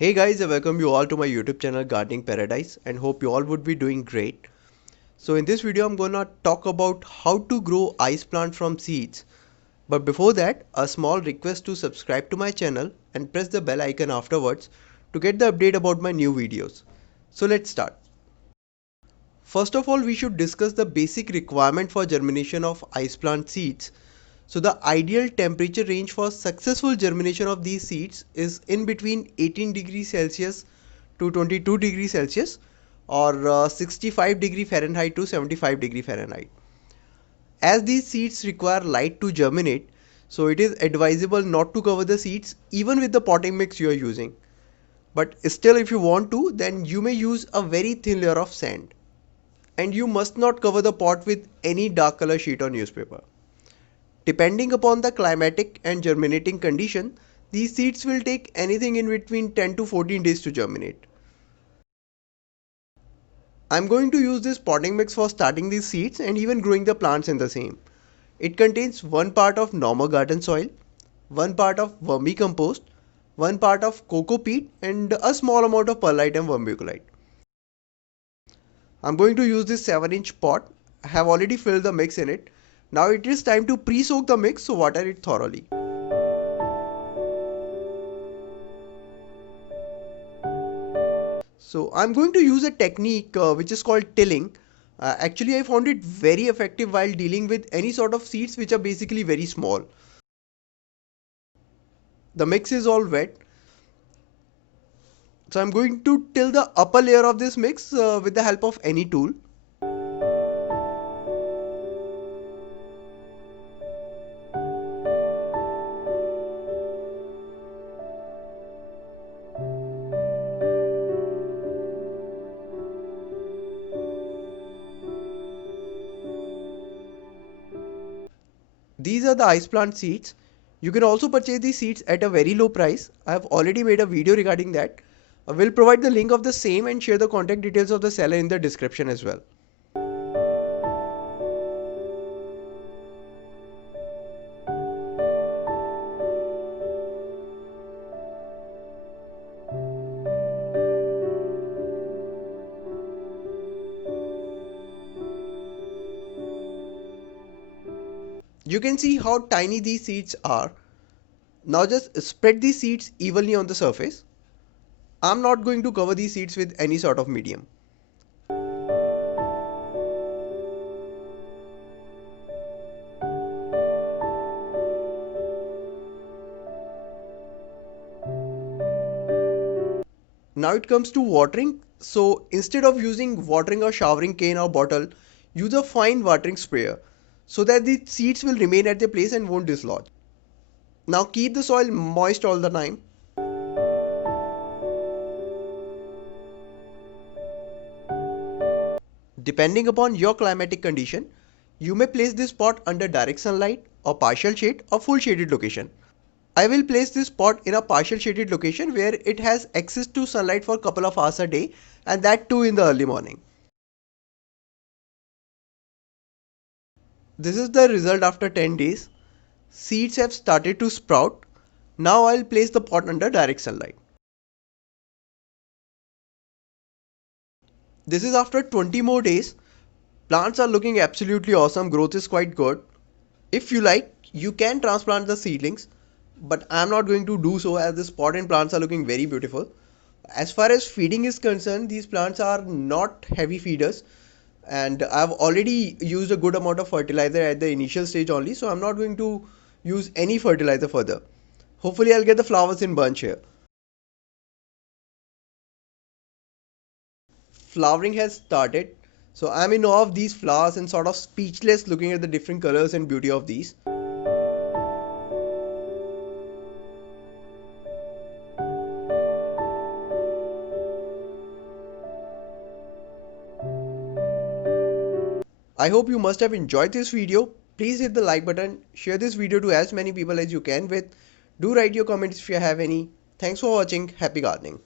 Hey guys, I welcome you all to my YouTube channel Gardening Paradise and hope you all would be doing great. So in this video I'm gonna talk about how to grow ice plant from seeds. But before that, a small request to subscribe to my channel and press the bell icon afterwards to get the update about my new videos. So let's start. First of all, we should discuss the basic requirement for germination of ice plant seeds. So the ideal temperature range for successful germination of these seeds is in between 18 degrees Celsius to 22 degrees Celsius or 65 degree Fahrenheit to 75 degree Fahrenheit. As these seeds require light to germinate, so it is advisable not to cover the seeds even with the potting mix you are using. But still, if you want to, then you may use a very thin layer of sand. And you must not cover the pot with any dark color sheet or newspaper. Depending upon the climatic and germinating condition, these seeds will take anything in between 10 to 14 days to germinate. I'm going to use this potting mix for starting these seeds and even growing the plants in the same. It contains 1 part of normal garden soil, 1 part of vermicompost, 1 part of coco peat and a small amount of perlite and vermiculite. I'm going to use this 7-inch pot. I have already filled the mix in it. Now it is time to pre-soak the mix, so water it thoroughly. So I'm going to use a technique which is called tilling. Actually, I found it very effective while dealing with any sort of seeds which are basically very small. The mix is all wet. So I'm going to till the upper layer of this mix with the help of any tool. These are the ice plant seeds. You can also purchase these seeds at a very low price. I have already made a video regarding that. I will provide the link of the same and share the contact details of the seller in the description as well. You can see how tiny these seeds are. Now just spread these seeds evenly on the surface. I'm not going to cover these seeds with any sort of medium. Now it comes to watering. So instead of using watering or showering cane or bottle, use a fine watering sprayer so that the seeds will remain at their place and won't dislodge. Now keep the soil moist all the time. Depending upon your climatic condition, you may place this pot under direct sunlight or partial shade or full shaded location. I will place this pot in a partial shaded location where it has access to sunlight for a couple of hours a day, and that too in the early morning. This is the result after 10 days. Seeds have started to sprout. Now I'll place the pot under direct sunlight. This is after 20 more days. Plants are looking absolutely awesome. Growth is quite good. If you like, you can transplant the seedlings, but I'm not going to do so as the pot and plants are looking very beautiful. As far as feeding is concerned, these plants are not heavy feeders, and I've already used a good amount of fertilizer at the initial stage only, so I'm not going to use any fertilizer further. Hopefully I'll get the flowers in bunch here. Flowering has started, so I'm in awe of these flowers and sort of speechless looking at the different colors and beauty of these. I hope you must have enjoyed this video. Please hit the like button, share this video to as many people as you can with. Do write your comments if you have any. Thanks for watching. Happy gardening.